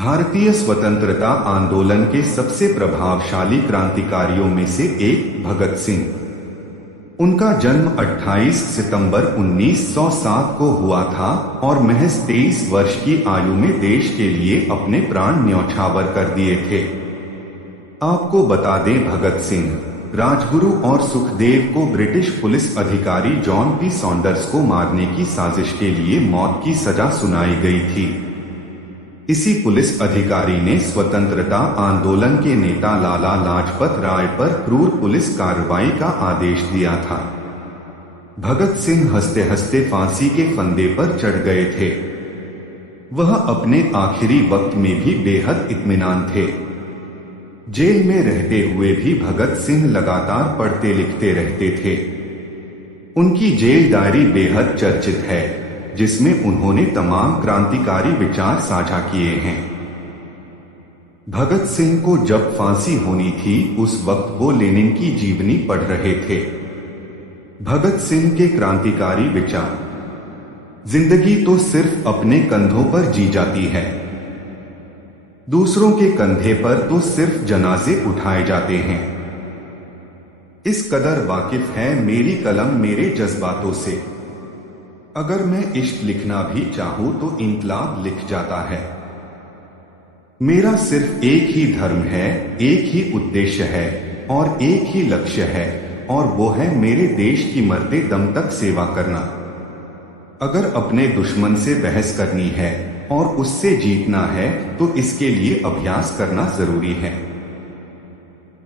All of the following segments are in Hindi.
भारतीय स्वतंत्रता आंदोलन के सबसे प्रभावशाली क्रांतिकारियों में से एक भगत सिंह। उनका जन्म 28 सितंबर 1907 को हुआ था और महज 23 वर्ष की आयु में देश के लिए अपने प्राण न्यौछावर कर दिए थे। आपको बता दें, भगत सिंह, राजगुरु और सुखदेव को ब्रिटिश पुलिस अधिकारी जॉन पी सॉन्डर्स को मारने की साजिश के लिए मौत की सजा सुनाई गई थी। इसी पुलिस अधिकारी ने स्वतंत्रता आंदोलन के नेता लाला लाजपत राय पर क्रूर पुलिस कार्रवाई का आदेश दिया था। भगत सिंह हंसते हंसते फांसी के फंदे पर चढ़ गए थे। वह अपने आखिरी वक्त में भी बेहद इत्मीनान थे। जेल में रहते हुए भी भगत सिंह लगातार पढ़ते लिखते रहते थे। उनकी जेल डायरी बेहद चर्चित है, जिसमें उन्होंने तमाम क्रांतिकारी विचार साझा किए हैं। भगत सिंह को जब फांसी होनी थी, उस वक्त वो लेनिन की जीवनी पढ़ रहे थे। भगत सिंह के क्रांतिकारी विचार: जिंदगी तो सिर्फ अपने कंधों पर जी जाती है, दूसरों के कंधे पर तो सिर्फ जनाजे उठाए जाते हैं। इस कदर वाकिफ है मेरी कलम मेरे जज्बातों से, अगर मैं इश्क लिखना भी चाहूं तो इनकलाब लिख जाता है। मेरा सिर्फ एक ही धर्म है, एक ही उद्देश्य है और एक ही लक्ष्य है, और वो है मेरे देश की मरते दम तक सेवा करना। अगर अपने दुश्मन से बहस करनी है और उससे जीतना है तो इसके लिए अभ्यास करना जरूरी है।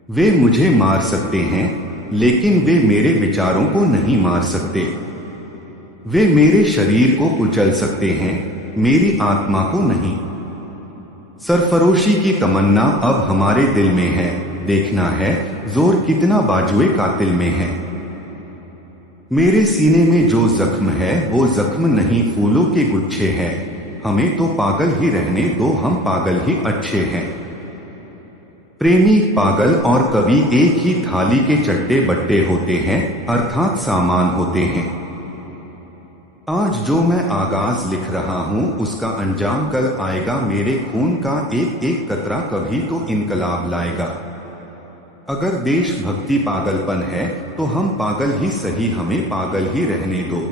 वे मुझे मार सकते हैं, लेकिन वे मेरे विचारों को नहीं मार सकते। वे मेरे शरीर को कुचल सकते हैं, मेरी आत्मा को नहीं। सरफरोशी की तमन्ना अब हमारे दिल में है, देखना है जोर कितना बाजुए कातिल में है। मेरे सीने में जो जख्म है वो जख्म नहीं फूलों के गुच्छे है। हमें तो पागल ही रहने दो, हम पागल ही अच्छे हैं। प्रेमी, पागल और कवि एक ही थाली के चट्टे बट्टे होते हैं, अर्थात सामान होते हैं। आज जो मैं आगाज लिख रहा हूं उसका अंजाम कल आएगा। मेरे खून का एक एक कतरा कभी तो इनकलाब लाएगा। अगर देशभक्ति पागलपन है तो हम पागल ही सही, हमें पागल ही रहने दो।